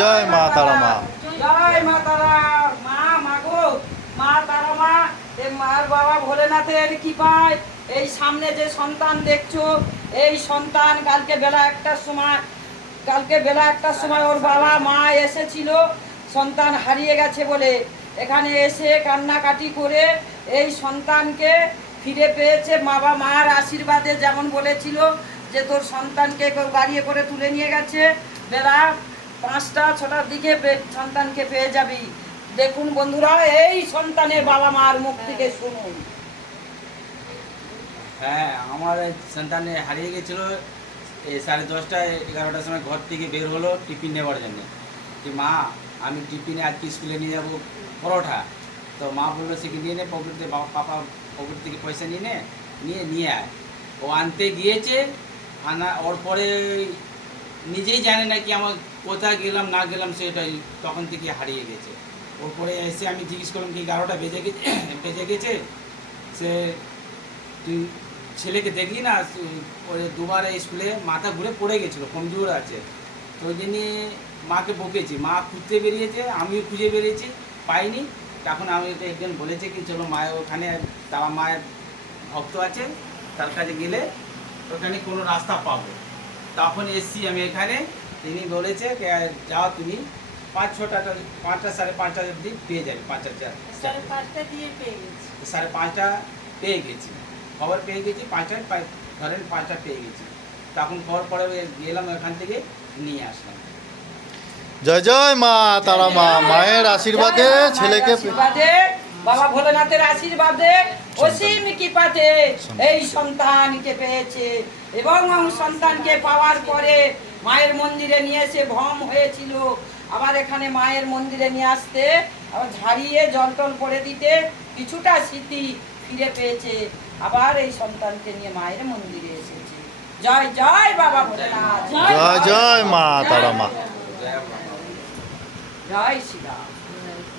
জয় মা তারা মা। জয় মা তারা মা। মাগো মা তারা মা, এ মার বাবা ভোলেনাথের কৃপায় এই সামনে যে সন্তান দেখছো, এই সন্তান কালকে বেলা 1টার সময় ওর বাবা মা এসেছিল সন্তান হারিয়ে গেছে বলে। এখানে এসে কান্নাকাটি করে এই সন্তানকে ফিরে পেয়েছে। বাবা মার আশীর্বাদে যেমন বলেছিল যে তোর সন্তানকে গাড়িয়ে করে তুলে নিয়ে গেছে, বেলা 5টা-6টার দিকে সন্তানকে পেয়ে যাবি। দেখুন বন্ধুরা, এই সন্তানের বাবা মার মুখ থেকে শুনুন। হ্যাঁ, আমার সন্তান হারিয়ে গেছিল। এই 10:30-11টার সময় ঘর থেকে বের হলো টিফিন নেওয়ার জন্য। যে মা, আমি টিফিনে আজকে স্কুলে নিয়ে যাবো পরোটা। তো মা বললো সে নিয়ে নে পকেট থেকে, পাপা পকেট থেকে পয়সা নিয়ে আয়। ও আনতে গিয়েছে, ওর পরে নিজেই জানে না কি আমার কোথায় গেলাম না গেলাম, সেটাই তখন থেকে হারিয়ে গেছে। ওর পরে এসে আমি জিজ্ঞেস করলাম কি 11টা বেজে গেছে, সে তুই ছেলেকে দেখলি না, ওই দুবার স্কুলে মাথা ঘুরে পড়ে গেছিলো, কমজোর আছে। তো ওই জন্যে মাকে বকেছি। মা খুঁজতে বেরিয়েছে, আমিও খুঁজে বেরিয়েছি, পাইনি। তখন আমি একজন বলেছে কি চলো মায়ের ওখানে, তারা মায়ের ভক্ত আছে, তার কাছে গেলে ওখানে কোনো রাস্তা পাবো। তখন এসছি আমি এখানে। তিনি বলেছে যাও তুমি 5-6টা 5টা 5:30 অবধি পেয়ে যাবে। 5:30 দিয়ে পেয়ে গেছি। 5:30 পেয়ে গেছি, খবর পেয়ে গেছি। 5টা পেয়ে গেছি। তখন খবর পরে গেলাম, ওখান থেকে নিয়ে আসলাম। জয় জয় মা তারা মা। মায়ের আশীর্বাদে ছেলেকে বাবা ভোলেনাথের আশীর্বাদে অসীম কৃপাতে এই সন্তানকে পেয়েছে। এবং সন্তানকে পাওয়ার পরে মায়ের মন্দিরে নিয়ে এসে ভ্রম হয়েছিল, আবার এখানে মায়ের মন্দিরে নিয়ে আসতে, আবার ঝাড়িয়ে জল টল করে দিতে কিছুটা স্মৃতি ফিরে পেয়েছে। আবার এই সন্তানকে নিয়ে মায়ের মন্দিরে এসেছে। জয় জয় বাবা ভোলেনাথ। জয় জয় মা তারা মা। জয় শ্রীরাম।